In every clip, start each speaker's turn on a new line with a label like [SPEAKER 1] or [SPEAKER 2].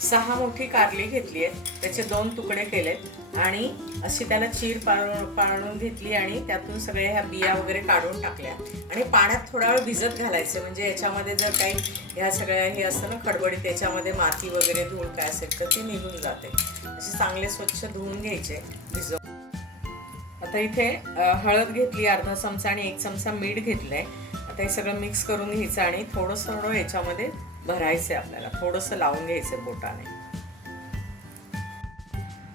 [SPEAKER 1] सहा मोठी कारली घेतली आहे त्याचे दोन तुकडे केलेत. आणि अशी त्याला चीर पाळून पाळून घेतली आणि त्यातून सगळे ह्या बिया वगैरे काढून टाकल्या. आणि पाण्यात थोडा वेळ भिजत घालायचे. म्हणजे याच्यामध्ये जर काही ह्या सगळ्या हे असतं ना खडबडीत त्याच्यामध्ये माती वगैरे धूळ काय असेल तर ती निघून जाते. असे चांगले स्वच्छ धुवून घ्यायचे भिजव आता इथे हळद घेतली अर्धा चमचा आणि एक चमचा मीठ घेतलंय. आता हे सगळं मिक्स करून घ्यायचं आणि थोडंसं थोडं याच्यामध्ये भरायचंय आपल्याला. थोडंसं लावून घ्यायचंय बोटाने.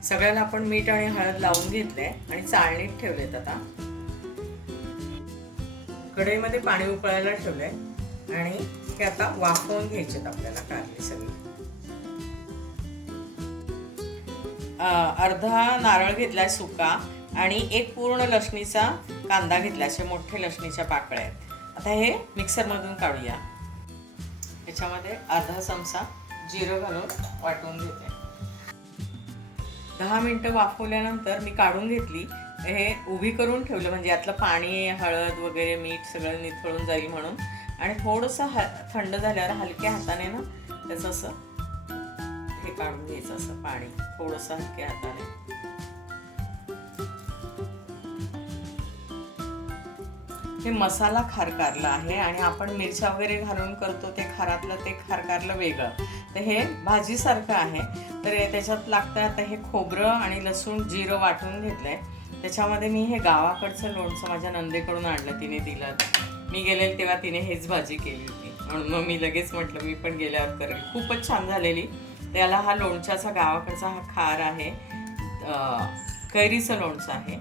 [SPEAKER 1] सगळ्याला आपण मीठ आणि हळद लावून घेतलंय आणि चाळणीत ठेवलेत आता. कढईमध्ये पाणी उकळायला ठेवलंय आणि हे आता वाफवून घ्यायचेत आपल्याला कारले सगळी. अर्धा नारळ घेतलाय सुका आणि एक पूर्ण लसणीचा कांदा घेतलाय असे मोठे लसणीच्या पाकळ्या आहेत. आता हे मिक्सरमधून काढूया. ह्याच्यामध्ये अर्धा चमचा जिरं घालून वाटून घेते. दहा मिनटं वाफवल्यानंतर मी काढून घेतली. हे उभी करून ठेवलं म्हणजे यातलं पाणी हळद वगैरे मीठ सगळं निथळून जाईल म्हणून. आणि थोडंसं ह थंड झाल्यावर हलक्या हाताने ना त्याचं असं हे काढून घ्यायचं असं पाणी थोडंसं हलक्या हाताने. हे मसाला खार कारला आहे आणि आपण मिरच्या वगैरे घालून करतो ते खारातलं ते खार कारलं वेगळं. तर हे भाजीसारखं आहे. तर त्याच्यात लागतं आता हे खोबरं आणि लसूण जिरं वाटून घेतलं आहे त्याच्यामध्ये मी हे गावाकडचं लोणचं माझ्या नंदेकडून आणलं तिने दिलं. मी गेले तेव्हा तिने हेच भाजी केली होती. म्हणून मग मी लगेच म्हटलं मी पण गेल्यावर करेल. खूपच छान झालेली. त्याला हा लोणच्याचा गावाकडचा हा खार आहे. कैरीचं लोणचं आहे.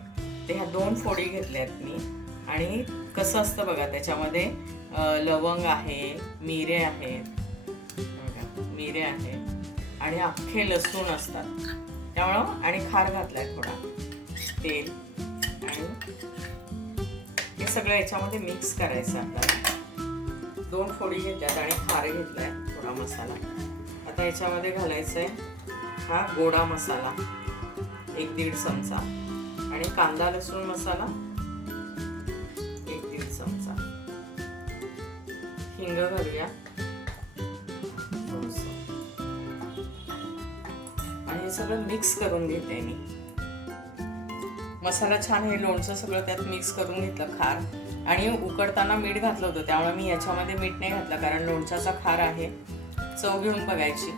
[SPEAKER 1] ते ह्या दोन फोडी घेतल्या आहेत मी. आणि कसं असतं बघा त्याच्यामध्ये लवंग आहे मिरे आहेत बघा, मिरे आहेत आणि अख्खे लसूण असतात. त्यामुळं आणि खार घातलाय थोडा. तेल आणि हे सगळं याच्यामध्ये मिक्स करायचं आपल्याला. दोन फोडी घेतल्यात आणि खारे घेतलाय थोडा मसाला. आता याच्यामध्ये घालायचं आहे हा गोडा मसाला एक दीड चमचा. आणि कांदा लसूण मसाला हिंग घालूया. आणि हे सगळं मिक्स करून घेते मी. मसाला छान हे लोणचं सगळं त्यात मिक्स करून घेतलं खार. आणि उकडताना मीठ घातलं होतं त्यामुळे मी याच्यामध्ये मीठ नाही घातलं कारण लोणच्याचा खार आहे. चव घेऊन बघायची.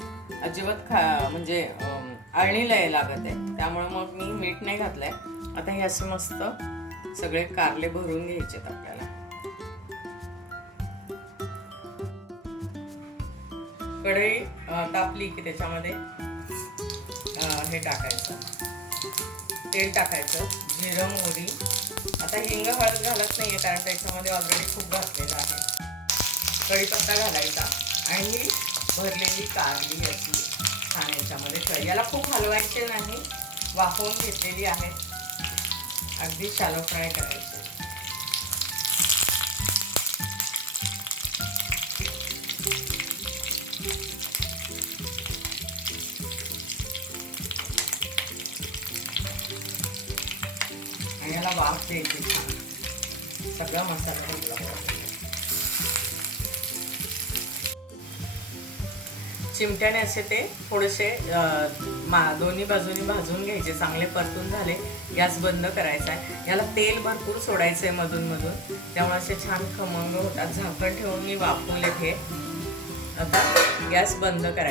[SPEAKER 1] अजिबात खा म्हणजे आळणी लय लागत आहे. त्यामुळे मग मी मीठ नाही घातलंय. आता हे असे मस्त सगळे कारले भरून घ्यायचेत आपल्याला. कढई तापली की त्याच्यामध्ये हे टाकायचं. तेल टाकायचं जिरं मोहरी. आता हिंग हळद घालत आहे कारण त्याच्यामध्ये ऑलरेडी खूप घातलेलं आहे. कढीपत्ता घालायचा आणि ही भरलेली कारली अशी छान याच्यामध्ये कढी. याला खूप हलवायचे नाही वाफवून घेतलेली आहे. अगदी शालो फ्राय करायचे. वाफ द्यायची सगळा मसाला घातला चिमट्याने असे ते थोडेसे मा दोन्ही बाजूनी भाजून घ्यायचे. चांगले परतून झाले. गॅस बंद करायचा आहे. याला तेल भरपूर सोडायचं आहे मधून मधून. त्यामुळे असे छान खमंग होतात. झाकण ठेवून मी वापरले हे आता गॅस बंद करायचा.